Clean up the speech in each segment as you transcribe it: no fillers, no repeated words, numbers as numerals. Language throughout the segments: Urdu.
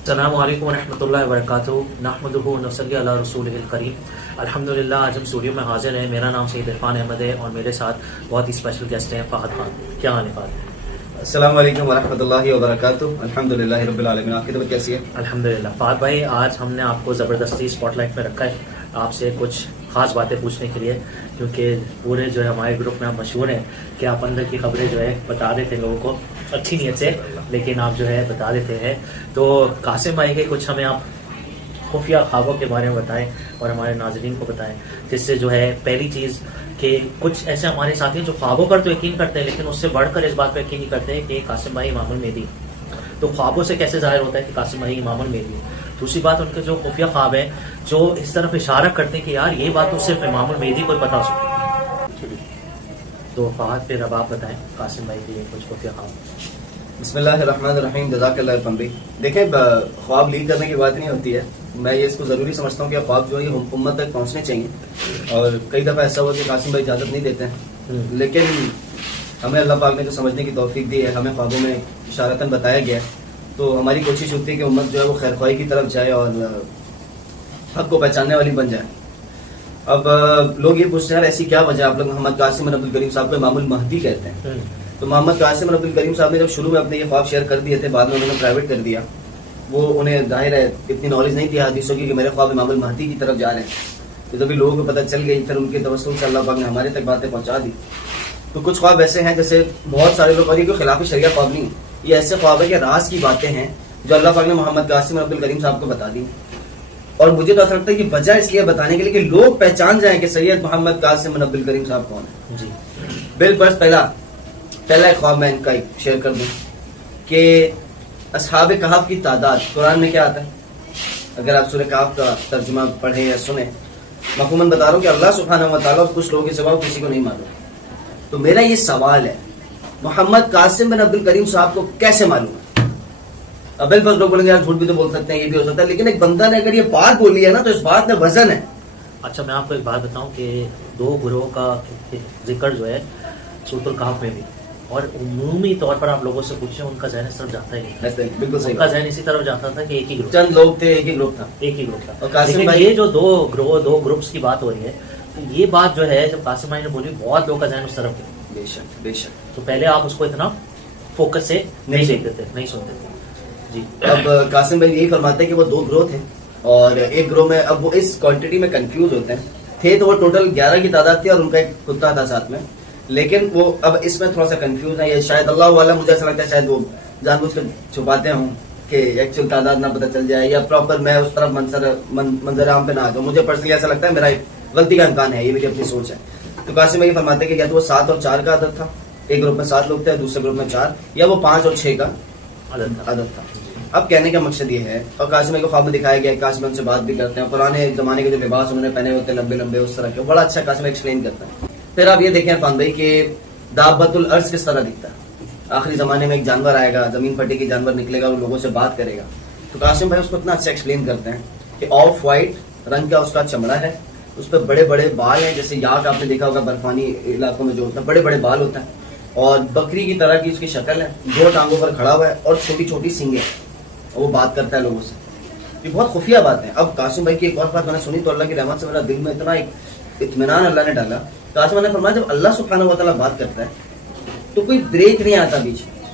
السلام علیکم ورحمۃ اللہ وبرکاتہ نحمدہ ونصلی علی رسولہ الکریم الحمدللہ. آج ہم اسٹوڈیو میں حاضر ہیں. میرا نام سید عرفان احمد ہے اور میرے ساتھ بہت ہی اسپیشل گیسٹ ہیں فہد خان. کیا حال ہے فہد؟ السلام علیکم ورحمۃ اللہ وبرکاتہ. الحمدللہ رب العالمین. آپ کی طبیعت کیسی ہے؟ الحمدللہ. فہد بھائی, آج ہم نے آپ کو زبردستی اسپاٹ لائٹ میں رکھا ہے آپ سے کچھ خاص باتیں پوچھنے کے لیے, کیونکہ پورے جو ہے ہمارے گروپ میں آپ مشہور ہیں کہ آپ اندر کی خبریں جو ہے بتا دیتے لوگوں کو اچھی نیت سے, لیکن آپ جو ہے بتا دیتے ہیں. تو قاسم بھائی کے کچھ ہمیں آپ خفیہ خوابوں کے بارے میں بتائیں اور ہمارے ناظرین کو بتائیں, جس سے جو ہے پہلی چیز کہ کچھ ایسے ہمارے ساتھی ہیں جو خوابوں پر تو یقین کرتے ہیں لیکن اس سے بڑھ کر اس بات پر یقین نہیں کرتے کہ قاسم بھائی امام المہدی. تو خوابوں سے کیسے ظاہر ہوتا ہے کہ قاسم بھائی امام المہدی ہے؟ دوسری بات, ان کے جو خفیہ خواب ہیں جو اس طرف اشارہ کرتے ہیں کہ یار یہ بات تو صرف امام المہدی کو پتا ہو سکتی. تو فہد پھر اب آپ بتائیں قاسم بھائی کے کچھ خفیہ خواب. بسم اللہ الرحمن الرحیم. جزاک اللہ عرفان بھائی. دیکھیں, خواب لیک کرنے کی بات نہیں ہوتی ہے. میں یہ اس کو ضروری سمجھتا ہوں کہ خواب جو ہے یہ امت تک پہنچنے چاہیے, اور کئی دفعہ ایسا ہوا کہ قاسم بھائی اجازت نہیں دیتے ہیں, لیکن ہمیں اللہ پاک نے جو سمجھنے کی توفیق دی ہے, ہمیں خوابوں میں اشارتاً بتایا گیا ہے, تو ہماری کوشش ہوتی ہے کہ امت جو ہے وہ خیر خواہی کی طرف جائے اور حق کو پہچاننے والی بن جائے. اب لوگ یہ پوچھتے ہیں ایسی کیا وجہ آپ لوگ محمد قاسم بن عبد الکریم صاحب کو امام المہدی کہتے ہیں؟ تو محمد قاسم بن عبد الکریم صاحب نے جب شروع میں اپنے یہ خواب شیئر کر دیے تھے, بعد میں انہوں نے پرائیویٹ کر دیا. وہ انہیں ظاہر ہے اتنی نالج نہیں تھی حدیثوں کی کہ میرے خواب امام المہدی کی طرف جا رہے ہیں. تو جب لوگوں کو پتہ چل گئی, پھر ان کے توسل سے اللہ پاک نے ہمارے تک باتیں پہنچا دی. تو کچھ خواب ایسے ہیں جیسے بہت سارے لوگ, اور یہ کوئی خلاف شریعہ خواب نہیں ہے, یہ ایسے خواب ہے کہ راز کی باتیں ہیں جو اللہ پاک نے محمد قاسم بن عبد الکریم صاحب کو بتا دی. اور مجھے تو ایسا لگتا ہے کہ وجہ اس لیے بتانے کے لیے کہ لوگ پہچان جائیں کہ سید محمد قاسم بن عبد الکریم صاحب کون ہے. جی بالفرض پہلا ایک خواب میں ان کا شیئر کر دوں کہ اصحاب کہف کی تعداد قرآن میں کیا آتا ہے. اگر آپ سورہ کہف کا ترجمہ پڑھیں یا سنیں, مفہوماً بتا رہا ہوں کہ اللہ سبحانہ و تعالیٰ اور کچھ لوگوں کے سوا کسی کو نہیں معلوم. تو میرا یہ سوال ہے, محمد قاسم بن عبد الکریم صاحب کو کیسے معلوم ہے؟ اب بالفرض لوگ بولیں گے یار جھوٹ بھی تو بول سکتے ہیں, یہ بھی ہو سکتا ہے, لیکن ایک بندہ نے اگر یہ بات بولی ہے نا تو اس بات میں وزن ہے. اچھا, میں آپ کو ایک بات بتاؤں کہ دو گروہ کا ذکر جو ہے سورۃ الکہف میں بھی, اور عمومی طور پر آپ لوگوں سے پوچھیں ان کا ذہن اس طرف جاتا ہی نہیں. بالکل صحیح. ان کا ذہن اسی طرف جاتا تھا کہ ایک ہی گروہ, چند لوگ تھے, ایک ہی گروپ تھا, ایک ہی گروپ تھا. اور قاسم لیکن بھائی یہ جو دو گروپس کی بات ہو رہی ہے, تو یہ بات جو ہے جب قاسم بھائی نے بولی بہت لوگوں کا ذہن اس طرف گیا. بے شک بے شک. تو پہلے آپ اس کو اتنا فوکس سے نہیں دیکھتے تھے, نہیں سنتے تھے. جی. اب قاسم بھائی یہی فرماتے ہیں کہ وہ دو گروہ تھے, اور ایک گروہ میں, اب وہ اس کوانٹٹی میں کنفیوز ہوتے ہیں, تھے تو وہ ٹوٹل 11 کی تعداد تھی اور ان کا ایک کتا تھا ساتھ میں, لیکن وہ اب اس میں تھوڑا سا کنفیوز ہے. یہ شاید اللہ والا, مجھے ایسا لگتا ہے شاید وہ جان بوجھ کے چھپاتے ہوں کہ ایکچوئل تعداد نہ پتہ چل جائے, یا پراپر میں اس طرف منظر عام پہ نہ آ جاؤں. مجھے پرسنلی ایسا لگتا ہے, میرا غلطی کا امکان ہے, یہ میری اپنی سوچ ہے. تو قاسم بھائی فرماتے ہیں کہ یا تو وہ 7 اور 4 کا عدد تھا, ایک گروپ میں 7 لوگ تھے, دوسرے گروپ میں 4, یا وہ 5 اور 6 کا عدد تھا. اب کہنے کا مقصد یہ ہے, اور قاسم بھائی کو خواب میں دکھایا گیا, قاسم ان سے بات بھی کرتے ہیں, پرانے زمانے کے جو لباس انہوں نے پہنے ہوتے ہیں لمبے لمبے اس طرح کے, بڑا اچھا قاسم ایکسپلین کرتا ہے. پھر آپ یہ دیکھیں عرفان بھائی کہ دابت الارض کس طرح دکھتا ہے. آخری زمانے میں ایک جانور آئے گا, زمین پھٹے کی جانور نکلے گا, وہ لوگوں سے بات کرے گا. تو قاسم بھائی اس کو اتنا اچھا ایکسپلین کرتے ہیں کہ آف وائٹ رنگ کا اس کا چمڑا ہے, اس پہ بڑے بڑے بال ہیں, جیسے یاک آپ نے دیکھا ہوگا برفانی علاقوں میں جو ہوتا ہے, بڑے بڑے بال ہوتا ہے, اور بکری کی طرح کی اس کی شکل ہے, 2 ٹانگوں پر کھڑا ہوا ہے, اور چھوٹی چھوٹی سینگیں, وہ بات کرتا ہے لوگوں سے. یہ بہت خفیہ بات ہے. اب قاسم بھائی کی ایک اور بات میں نے سنی تو اللہ کی رحمت سے میرا دل میں اتنا ایک اطمینان اللہ نے ڈالا. قاسم نے فرمایا جب اللہ سبحانہ و تعالیٰ بات کرتا ہے تو کوئی بریک نہیں آتا بیچ میں,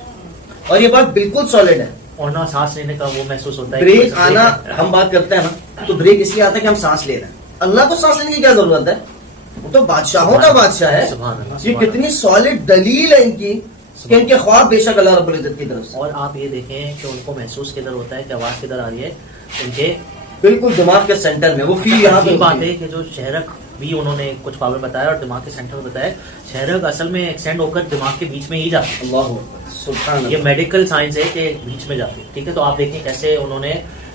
اور یہ بات بالکل سالڈ ہے. اور نہ سانس لینے کا وہ محسوس ہوتا ہے, بریک آنا, ہم بات کرتے ہیں نا تو بریک اس لیے آتا ہے کہ ہم سانس لے رہے ہیں. اللہ کو سانس لینے کی کیا ضرورت ہے, وہ تو بادشاہوں کا بادشاہ ہے. یہ کتنی سالڈ دلیل ہے ان کی کہ ان کے خواب بے شک اللہ رب العزت کی طرف سے. اور آپ یہ دیکھیں کہ ان کو محسوس کدھر ہوتا ہے کہ آواز کدھر آ رہی ہے, ان کے بالکل دماغ کے سینٹر میں. وہ فیل یہاں پہ بات ہے کہ جو شہرک بھی انہوں نے کچھ خواب میں بتایا اور دماغ کے سینٹر میں بتایا, شہرک اصل میں ایکسٹینڈ ہو کر دماغ کے بیچ میں ہی جاتا ہے. اللہ سبحان اللہ, یہ میڈیکل سائنس ہے کہ بیچ میں جاتی ہے. ٹھیک ہے, تو آپ دیکھیں کیسے انہوں نے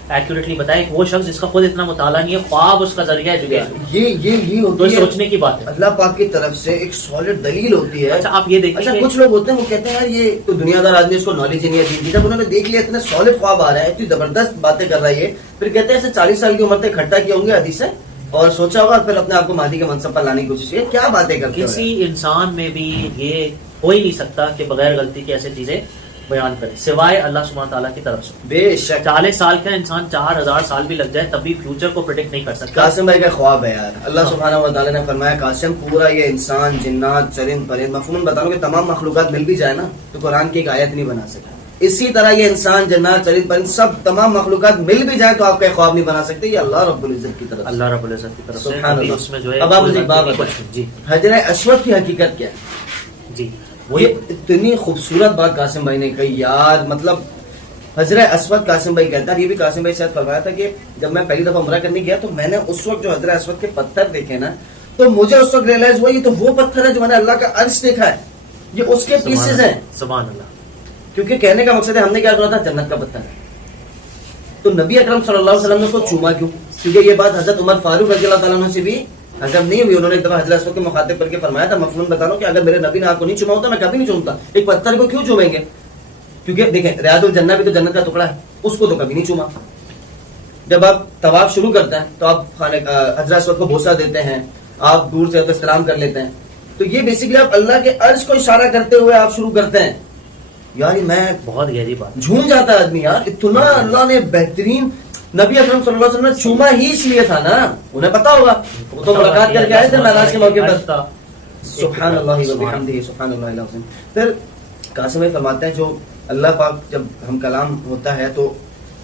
ایکوریٹلی بتایا کہ وہ شخص جس کا خود اتنا مطالعہ نہیں ہے, خواب اس کا ذریعہ ایجوکیشن, یہ ہوتی ہے سوچنے کی بات ہے. اللہ پاک کی طرف سے ایک سالڈ دلیل ہوتی ہے. اچھا آپ یہ دیکھیں, اچھا کچھ لوگ ہوتے ہیں وہ کہتے ہیں یار یہ تو دنیا دار آدمی, اس کو نالج ہی نہیں ہے. جب انہوں نے دیکھ لیا اتنے سالڈ خواب آ رہا ہے, اتنی زبردست باتیں کر رہا ہے, پھر کہتے ہیں ایسے 40 سال کی عمر تک اکٹھا کیے ہوں گے حدیثیں, اور سوچا ہوگا, پھر اپنے آپ کو مہدی کے منصب پر لانے کی کوشش کی. کیا باتیں کرتے ہیں. کسی انسان میں بھی یہ ہو ہی نہیں سکتا کہ بغیر غلطی کی ایسے چیزیں بیان کرے سوائے اللہ سبحانہ تعالیٰ کی طرف سے. بے شک 40 سال کا انسان 4000 سال بھی لگ جائے تب بھی فیوچر کو پریڈکٹ نہیں کر سکتا. قاسم بھائی کا خواب ہے یار. اللہ سبحانہ و تعالیٰ نے فرمایا قاسم پورا یہ انسان جنات چرند پرند مفہوم بتا رہا ہوں کہ تمام مخلوقات مل بھی جائے نا تو قرآن کی ایک آیت نہیں بنا سکتا. اسی طرح یہ انسان جنات چرند پرند سب تمام مخلوقات مل بھی جائے تو آپ کا ایک خواب نہیں بنا سکتے. یہ اللہ رب العزت کی طرف اللہ رب العزت کی طرف سے. سبحان اللہ. اس میں جو ہے اب آپ مجھے ایک بات بتائیں جی حجر اسود کی حقیقت کیا ہے؟ جی یہ اتنی خوبصورت بات قاسم بھائی نے کہی یار. مطلب حجر اسود قاسم بھائی کہتا ہے, یہ بھی قاسم بھائی شاید فرمایا تھا کہ جب میں پہلی دفعہ عمرہ کرنے گیا تو میں نے اس وقت جو حجر اسود کے پتھر دیکھے نا تو مجھے اس وقت ریئلائز ہوا یہ تو وہ پتھر ہے جو میں نے اللہ کا عرش دیکھا ہے, یہ اس کے پیسز ہیں. سبحان اللہ. کیونکہ کہنے کا مقصد ہے ہم نے کیا سنا تھا جنت کا پتھر ہے. تو نبی اکرم صلی اللہ علیہ وسلم نے اس کو چوما کیوں؟ کیونکہ یہ بات حضرت عمر فاروق رضی اللہ تعالیٰ عنہ سے بھی حضرت نہیں ہوئی. انہوں نے ایک دفعہ حجر اسود کے مخاطب کر کے فرمایا تھا مفہوم بتا رہا ہوں کہ اگر میرے نبی نے آپ کو نہیں چوما ہوتا میں کبھی نہیں چومتا. ایک پتھر کو کیوں چومیں گے؟ کیونکہ دیکھیں ریاض الجنہ بھی تو جنت کا ٹکڑا ہے, اس کو تو کبھی نہیں چوما. جب آپ طواف شروع کرتے ہیں تو آپ حجر اسود کو بوسہ دیتے ہیں, آپ دور سے استلام کر لیتے ہیں. تو یہ بیسیکلی آپ اللہ کے عرش کو اشارہ کرتے ہوئے آپ شروع کرتے ہیں. یار میں بہت گہری بات جھوم جاتا ہے آدمی یار. اتنا اللہ نے بہترین نبی اکرم صلی اللہ علیہ وسلم نے چوما ہی اس لیے تھا نا, انہیں پتا ہوگا وہ تو ملاقات کر کے آئے تھے معراج کے موقع پر. سبحان اللہ و بحمدہ سبحان اللہ العظیم. پھر قاسم بھائی فرماتے ہیں جو اللہ پاک جب ہم کلام ہوتا ہے تو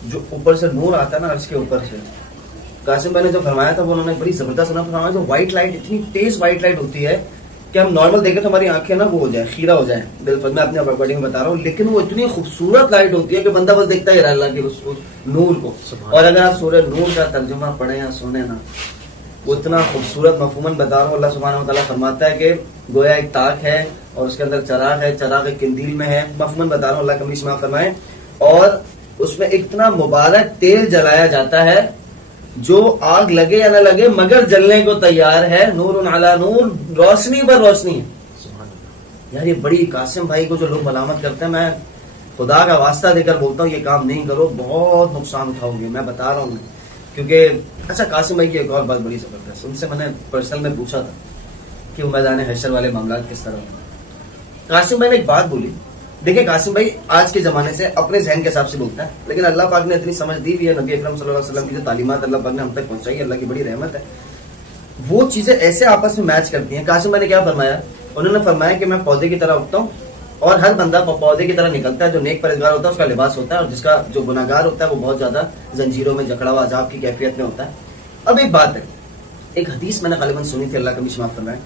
جو اوپر سے نور آتا ہے نا عرش کے اوپر سے, قاسم بھائی نے جو فرمایا تھا وہ انہوں نے بڑی زبردست فرمایا. جو وائٹ لائٹ اتنی تیز وائٹ لائٹ ہوتی ہے کہ ہم نارمل دیکھیں تو ہماری آنکھیں نا وہ ہو جائیں خیرہ ہو جائیں. بالکل میں اپنے ریکارڈنگ میں بتا رہا ہوں, لیکن وہ اتنی خوبصورت لائٹ ہوتی ہے کہ بندہ بس دیکھتا ہی رہا اللہ کے اس نور کو. اور اگر آپ سورہ نور کا ترجمہ پڑھیں یا سنیں نا وہ اتنا خوبصورت مفہوماً بتا رہا ہوں. اللہ سبحانہ و تعالیٰ فرماتا ہے کہ گویا ایک تاک ہے اور اس کے اندر چراغ ہے, چراغ ایک قندیل میں ہے. مفہوماً بتا رہا ہوں, اللہ کمیش معاف فرمائے. اور اس میں اتنا مبارک تیل جلایا جاتا ہے جو آگ لگے یا نہ لگے مگر جلنے کو تیار ہے. نور علی نور, روشنی پر روشنی ہے. یار یہ بڑی قاسم بھائی کو جو لوگ ملامت کرتے ہیں, میں خدا کا واسطہ دے کر بولتا ہوں یہ کام نہیں کرو, بہت نقصان اٹھاؤ گے. میں بتا رہا ہوں کیونکہ اچھا قاسم بھائی کی ایک اور بات بڑی زبردست, ان سے میں نے پرسنل میں پوچھا تھا کہ وہ میدان حشر والے معاملات کس طرح ہوتے. قاسم بھائی نے ایک بات بولی. دیکھیں قاسم بھائی آج کے زمانے سے اپنے ذہن کے حساب سے بولتا ہے, لیکن اللہ پاک نے اتنی سمجھ دی ہوئی ہے. نبی اکرم صلی اللہ علیہ وسلم کی جو تعلیمات اللہ پاک نے ہم تک پہنچائی, اللہ کی بڑی رحمت ہے. وہ چیزیں ایسے آپس میں میچ کرتی ہیں. قاسم بھائی نے کیا فرمایا, انہوں نے فرمایا کہ میں پودے کی طرح اٹھتا ہوں اور ہر بندہ پودے کی طرح نکلتا ہے. جو نیک پرہیزگار ہوتا ہے اس کا لباس ہوتا ہے, اور جس کا جو گناہگار ہوتا ہے وہ بہت زیادہ زنجیروں میں جکڑا ہوا عذاب کی کیفیت میں ہوتا ہے. اب ایک بات ہے, ایک حدیث میں نے غالباً سنی تھی, اللہ کا بھی معاف فرمائے,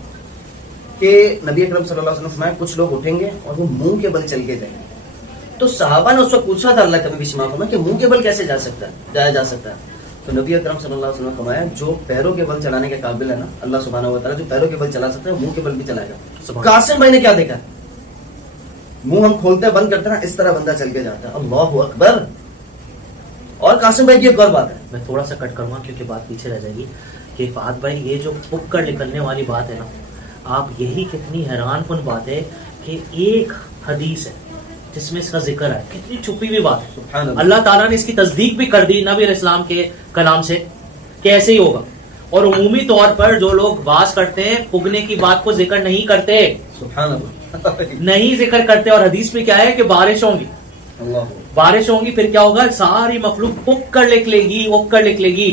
کہ نبی اکرم صلی اللہ علیہ وسلم فرمایا کچھ لوگ اٹھیں گے اور وہ منہ کے بل چل کے جائیں گے. تو صحابہ نے اس وقت پوچھا تھا اللہ کا بھی معاف فرمائے کہ منہ کے بل کیسے جایا جا سکتا ہے. تو نبی اکرم صلی اللہ علیہ وسلم نے فرمایا جو پیروں کے بل چلانے کے قابل ہے نا, اللہ سبحانہ و تعالیٰ جو پیروں کے بل چلا سکتا ہے منہ کے بل بھی چلائے گا. قاسم بھائی نے کیا دیکھا, منہ ہم کھولتے بند کرتے ہیں اس طرح بندہ چل کے جاتا ہے. اللہ اکبر. اور قاسم بھائی کی ایک اور بات ہے, میں تھوڑا سا کٹ کروں گا کیونکہ بات پیچھے رہ جائے گی, کہ فہد بھائی یہ جو پک کر نکلنے والی بات ہے نا, آپ یہی کتنی حیران کن بات ہے کہ ایک حدیث ہے جس میں اس کا ذکر ہے, کتنی چھپی ہوئی بات ہے. اللہ تعالیٰ نے اس کی تصدیق بھی کر دی نبی علیہ السلام کے کلام سے کہ ایسے ہی ہوگا. اور عمومی طور پر جو لوگ باز کرتے ہیں پگنے کی بات کو ذکر نہیں کرتے, سبحان اللہ, نہیں ذکر کرتے. اور حدیث میں کیا ہے کہ بارش ہوں گی, بارش ہوں گی, پھر کیا ہوگا, ساری مخلوق پک کر نکلے گی, اگ کر نکلے گی.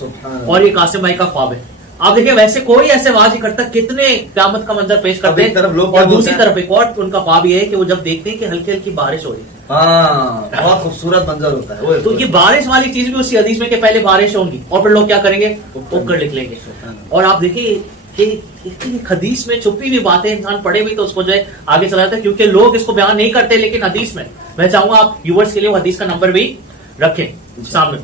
اور یہ قاسم بھائی کا خواب ہے. آپ دیکھیں ویسے کوئی ایسے واضح نہیں کرتا, کتنے قیامت کا منظر پیش کرتے ہیں, اور دوسری طرف ایک اور ان کا خواب یہ ہے کہ وہ جب دیکھتے ہیں کہ ہلکی ہلکی بارش ہو رہی ہے, بہت خوبصورت منظر ہوتا ہے. تو یہ بارش والی چیز بھی اسی حدیث میں کہ پہلے بارش ہوں گی اور پھر لوگ کیا کریں گے, اگ کر نکلیں گے. اور آپ دیکھیے کہ حدیث میں چھپی ہوئی باتیں انسان پڑھے ہوئی تو اس کو جو ہے آگے چلا جاتا ہے, کیونکہ لوگ اس کو بیان نہیں کرتے. لیکن حدیث میں چاہوں گا آپ ویورز کے لیے وہ حدیث کا نمبر بھی رکھیں سامنے,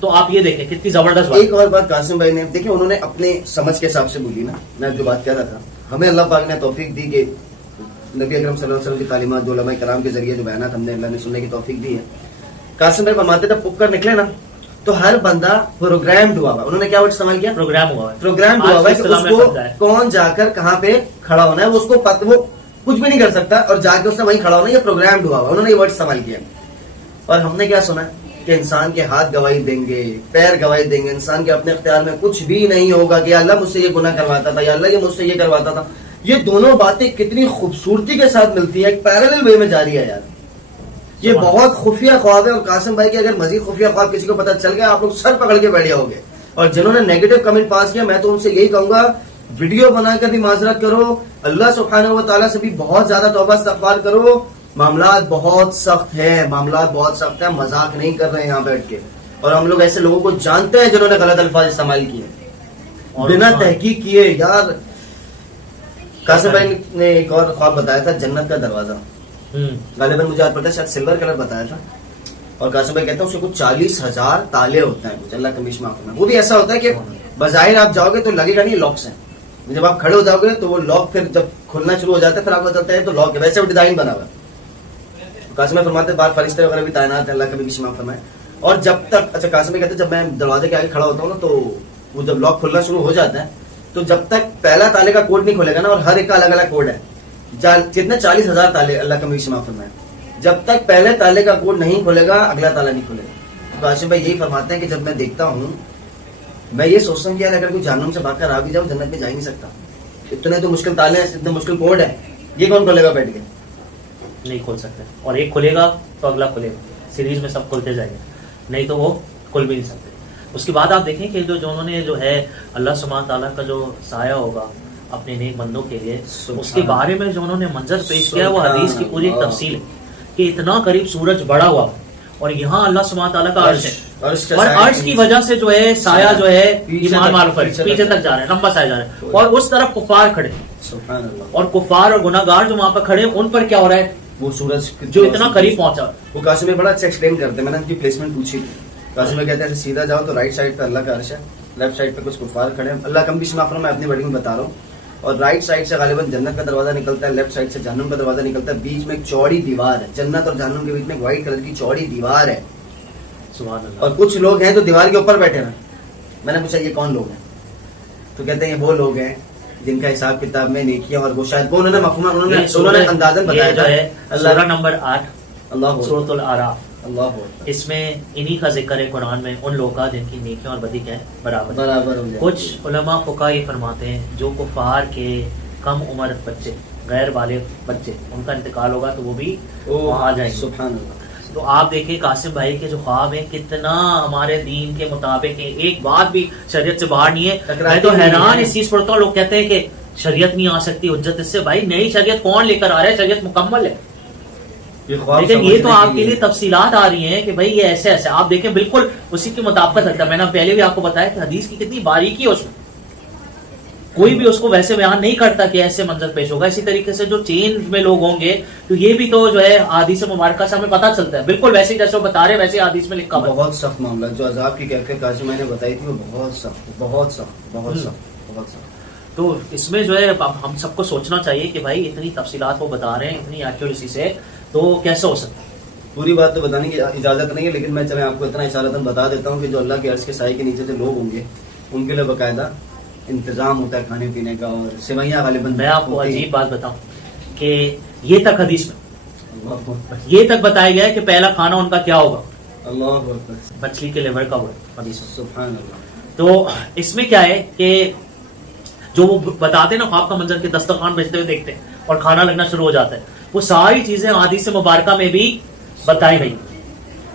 تو آپ یہ دیکھیں کتنی زبردست بات. ایک اور بات قاسم بھائی نے, دیکھیں انہوں نے اپنے سمجھ کے حساب سے بولی نا, میں جو بات کہہ رہا تھا, ہمیں اللہ پاک نے توفیق دی کہ نبی اکرم صلی اللہ علیہ وسلم کی تعلیمات جو علماء کرام کے ذریعے جو بیانات ہم نے اللہ نے سننے کی توفیق دی ہے. قاسم بھائی فرماتے تھے پک کر نکلے نا تو ہر بندہ پروگرامڈ ہوا ہوا. انہوں نے کیا ورڈ استعمال کیا, پروگرام ہوا ہے کہ اس کو کون جا کر کہاں پہ کھڑا ہونا ہے, وہ اس کو وہ کچھ بھی نہیں کر سکتا, اور جا کے اس نے وہیں کھڑا ہونا ہے. یہ پروگرامڈ ہوا ہوا, انہوں نے یہ ورڈ استعمال کیا. اور ہم نے کیا سنا کہ انسان کے ہاتھ گواہی دیں گے, پیر گواہی دیں گے, انسان کے اپنے اختیار میں کچھ بھی نہیں ہوگا کہ یا اللہ مجھ سے یہ گناہ کرواتا تھا, یا اللہ یہ مجھ سے یہ کرواتا تھا. یہ دونوں باتیں کتنی خوبصورتی کے ساتھ ملتی ہے, ایک پیرالل وے میں جاری ہے یار. یہ بہت خفیہ خواب ہے. اور قاسم بھائی کے اگر مزید خفیہ خواب کسی کو پتا چل گیا, آپ لوگ سر پکڑ کے بیٹھ جاؤ گے. اور جنہوں نے نیگیٹو کمنٹ پاس کیا, میں تو ان سے یہی کہوں گا, ویڈیو بنا کر بھی معذرت کرو, اللہ سبحانہ و تعالیٰ سے بھی بہت زیادہ توبہ استغفار کرو. معاملات بہت سخت ہیں, معاملات بہت سخت ہیں, مذاق نہیں کر رہے ہیں یہاں بیٹھ کے. اور ہم لوگ ایسے لوگوں کو جانتے ہیں جنہوں نے غلط الفاظ استعمال کیے بنا تحقیق کیے. یار قاسم بھائی نے ایک اور خواب بتایا تھا, جنت کا دروازہ. غالباً مجھے یاد پڑتا ہے شاید سلور کلر بتایا تھا. اور قاسم بھائی کہتے ہیں اس کے کچھ 40,000 تالے ہوتے ہیں, کچھ اللہ کا بیچ معاف کرنا. وہ بھی ایسا ہوتا ہے کہ بظاہر آپ جاؤ گے تو لگے گا نہیں لاکس ہیں, جب آپ کھڑے ہو جاؤ گے تو وہ لاک پھر جب کھلنا شروع ہو جاتا ہے پھر آپ کو چلتا ہے تو لاک ہے, ویسے وہ ڈیزائن بنا ہوا ہے. قاسم بھائی فرماتے ہیں باہر فرشتے وغیرہ بھی تعینات ہیں, اللہ کا بھی بیچ معاف فرمائے. اور جب تک, اچھا قاسم بھائی کہتے ہیں جب میں دروازے کے آگے کھڑا ہوتا ہوں نا تو وہ جب لاک کھلنا شروع ہو جاتا ہے تو جب تک پہلا تالے کا کوڈ نہیں کھولے گا نا, اور ہر ایک کا الگ الگ کوڈ ہے, کتنے 40,000 تالے, اللہ کا بیچ معاف فرمائے, جب تک پہلے تالے کا کوڈ نہیں کھولے گا اگلا تالا نہیں کھولے گا. تو قاسم بھائی یہی فرماتے ہیں کہ جب میں دیکھتا ہوں میں یہ سوچتا ہوں کہ یار اگر کوئی جہنم سے بھاگ کر آ بھی جاؤ جنت میں جا ہی نہیں سکتا. اتنے تو مشکل تالے ہیں, اتنے مشکل کوڈ ہے, یہ کون کھولے گا بیٹھ کے؟ نہیں کھول سکتے. اور ایک کھلے گا تو اگلا کھلے گا, سیریز میں سب کھلتے جائیں گے, نہیں تو وہ کھل بھی نہیں سکتے. اس کے بعد آپ دیکھیں کہ جو انہوں نے جو ہے اللہ سبحانہ تعالیٰ کا جو سایہ ہوگا اپنے نیک بندوں کے لیے, اس کے بارے میں جو انہوں نے منظر پیش کیا وہ حدیث کی پوری ایک تفصیل ہے کہ اتنا قریب سورج بڑا ہوا اور یہاں اللہ سبحانہ تعالیٰ کا عرش ہے, اور عرش کی وجہ سے جو ہے سایہ جو ہے ایمان والوں پر پیچھے تک جا رہا ہے, لمبا سایہ جا رہا ہے, اور اس طرف کفار کھڑے, اور کفار اور گناہ گار جو وہاں پر کھڑے ان پر کیا ہو رہا ہے, وہ سورج جو اتنا قریب پہنچا. وہ قاسم میں بڑا اچھا ایکسپلین کرتے ہیں, میں نے ان کی پلیسمنٹ پوچھی. قاسم میں کہتے ہیں سیدھا جاؤ تو رائٹ سائڈ پہ اللہ کا عرش ہے, لیفٹ سائڈ پہ کچھ کفار کھڑے ہیں, اللہ کم بھی معاف فرمائے, میں اپنی ورڈنگ میں بتا رہا ہوں. اور رائٹ سائڈ سے غالباً جنت کا دروازہ نکلتا ہے, لیفٹ سائڈ سے جہنم کا دروازہ نکلتا ہے, بیچ میں ایک چوڑی دیوار ہے, جنت اور جہنم کے بیچ میں ایک وائٹ کلر کی چوڑی دیوار ہے. سبحان اللہ. اور کچھ لوگ ہیں جو دیوار کے اوپر بیٹھے ہیں. میں نے پوچھا یہ کون لوگ ہیں, تو کہتے ہیں یہ وہ لوگ ہیں جن کا حساب کتاب میں نیکیاں, اور وہ شاید وہ انہوں نے مفہوم انہوں نے اندازن بتایا جو ہے سورہ نمبر 8 اللہ سورۃ الاعراف, اللہ اس میں انہی کا ذکر ہے قرآن میں, ان لوگوں کا جن کی نیکیاں اور بدی کیا برابر. کچھ علماء فقہا یہ فرماتے ہیں جو کفار کے کم عمر بچے, غیر بالغ بچے, ان کا انتقال ہوگا تو وہ بھی وہاں آ جائیں گے. سبحان اللہ. تو آپ دیکھیں قاسم بھائی کے جو خواب ہیں کتنا ہمارے دین کے مطابق ہیں, ایک بات بھی شریعت سے باہر نہیں ہے. میں تو حیران اس چیز پڑھتا ہوں, لوگ کہتے ہیں کہ شریعت نہیں آ سکتی حجت اس سے. بھائی نئی شریعت کون لے کر آ رہا ہے, شریعت مکمل ہے. لیکن یہ تو آپ کے لیے تفصیلات آ رہی ہیں کہ بھائی یہ ایسے ایسے, آپ دیکھیں بالکل اسی کے مطابقت رکھتا ہے. میں نے پہلے بھی آپ کو بتایا کہ حدیث کی کتنی باریکی ہے اس میں, کوئی بھی اس کو ویسے بیان نہیں کرتا کہ ایسے منظر پیش ہوگا. اسی طریقے سے جو چینج میں لوگ ہوں گے تو یہ بھی تو جو ہے حدیث مبارکہ سے ہمیں پتہ چلتا ہے, بالکل ویسے جیسے وہ بتا رہے ویسے حدیث میں لکھا ہوا ہے. بہت سخت معاملہ, جو عذاب کی کیفیت قاسم میں نے بتائی تھی وہ بہت سخت, بہت سخت, بہت سخت, بہت سخت. تو اس میں جو ہے ہم سب کو سوچنا چاہیے کہ بھائی اتنی تفصیلات وہ بتا رہے ہیں اتنی ایکوریسی سے, تو کیسے ہو سکتا ہے. پوری بات تو بتانے کی اجازت نہیں ہے, لیکن میں چلے آپ کو اتنا اشارتاً بتا دیتا ہوں کہ جو اللہ کے عرش کے سائے کے نیچے سے لوگ ہوں گے ان کے لیے باقاعدہ انتظام ہوتا ہے کھانے پینے کا, اور سوئیاں غالباً. میں آپ کو عجیب بات بتاؤں کہ یہ تک حدیث میں یہ تک بتایا گیا ہے کہ پہلا کھانا ان کا کیا ہوگا, اللہ مچھلی کے لیور کا ہوگا حدیث میں. سبحان اللہ. تو اس میں کیا ہے کہ جو وہ بتاتے ہیں نا خواب کا منظر کے دسترخوان بیچتے ہوئے دیکھتے ہیں اور کھانا لگنا شروع ہو جاتا ہے, وہ ساری چیزیں حدیث مبارکہ میں بھی بتائی گئی.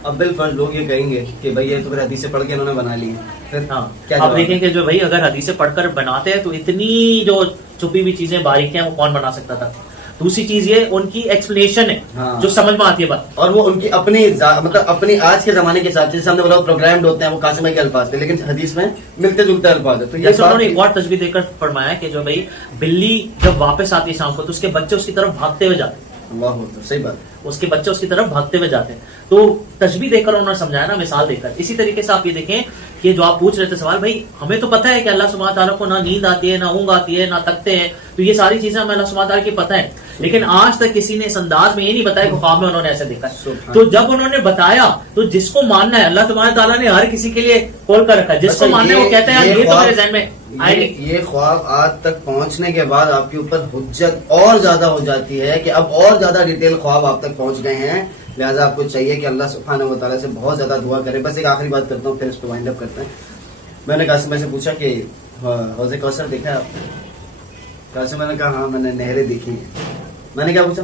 اب بالفرض لوگ یہ کہیں گے کہ بھائی یہ تو پھر حدیث پڑھ کے انہوں نے بنا لی. ہاں آپ دیکھیں کہ جو بھائی اگر حدیثیں پڑھ کر بناتے ہیں تو اتنی جو چھپی ہوئی چیزیں باریکیاں وہ کون بنا سکتا تھا. دوسری چیز یہ ان کی ایکسپلینیشن ہے جو سمجھ میں آتی ہے بات, اور وہ ان کی اپنی مطلب اپنی آج کے زمانے کے حساب سے ہم نے بولا پروگرامڈ ہوتے ہیں وہ قاسم کے الفاظ تھے, لیکن حدیث میں ملتے جلتے الفاظ ہے. تو یہ انہوں نے ایک اور تشبیہ دے کر فرمایا کہ جو بھائی بلی جب واپس آتی ہے شام کو تو اس کے بچے اس کی طرف بھاگتے ہوئے جاتے ہیں. اللہ صحیح بات, اس کے بچے اس کی طرف بھاگتے ہوئے جاتے ہیں. تو تشبیہ دے کر انہوں نے سمجھایا نا, مثال دے کر. اسی طریقے سے آپ یہ دیکھیں کہ جو آپ پوچھ رہے تھے سوال, بھائی ہمیں تو پتہ ہے کہ اللہ سبحانہ تعالیٰ کو نہ نیند آتی ہے, نہ اونگ آتی ہے, نہ تکتے ہیں, تو یہ ساری چیزیں ہمیں اللہ سبحانہ تعالیٰ کی پتہ ہے, لیکن آج تک کسی نے اس انداز میں یہ نہیں بتایا کہ خواب میں انہوں نے ایسا دیکھا ہے. تو جب انہوں نے بتایا تو جس کو ماننا ہے, اللہ سبحانہ تعالیٰ نے ہر کسی کے لیے کھول کر رکھا ہے, جس کو ماننا ہے وہ کہتا ہے یہ تو میرے ذہن میں یہ خواب آج تک پہنچنے کے بعد آپ کے اوپر حجت اور زیادہ ہو جاتی ہے کہ اب اور زیادہ ڈیٹیل خواب آپ تک پہنچ گئے ہیں, لہٰذا آپ کو چاہیے کہ اللہ سبحانہ و تعالیٰ سے بہت زیادہ دعا کریں. بس ایک آخری بات کرتا ہوں پھر اس پہ وائنڈ اپ کرتے ہیں. میں نے قاسم بھائی سے پوچھا کہ حوض کوثر دیکھا ہے آپ؟ قاسم میں نے کہا ہاں میں نے نہریں دیکھی ہیں. میں نے کیا پوچھا,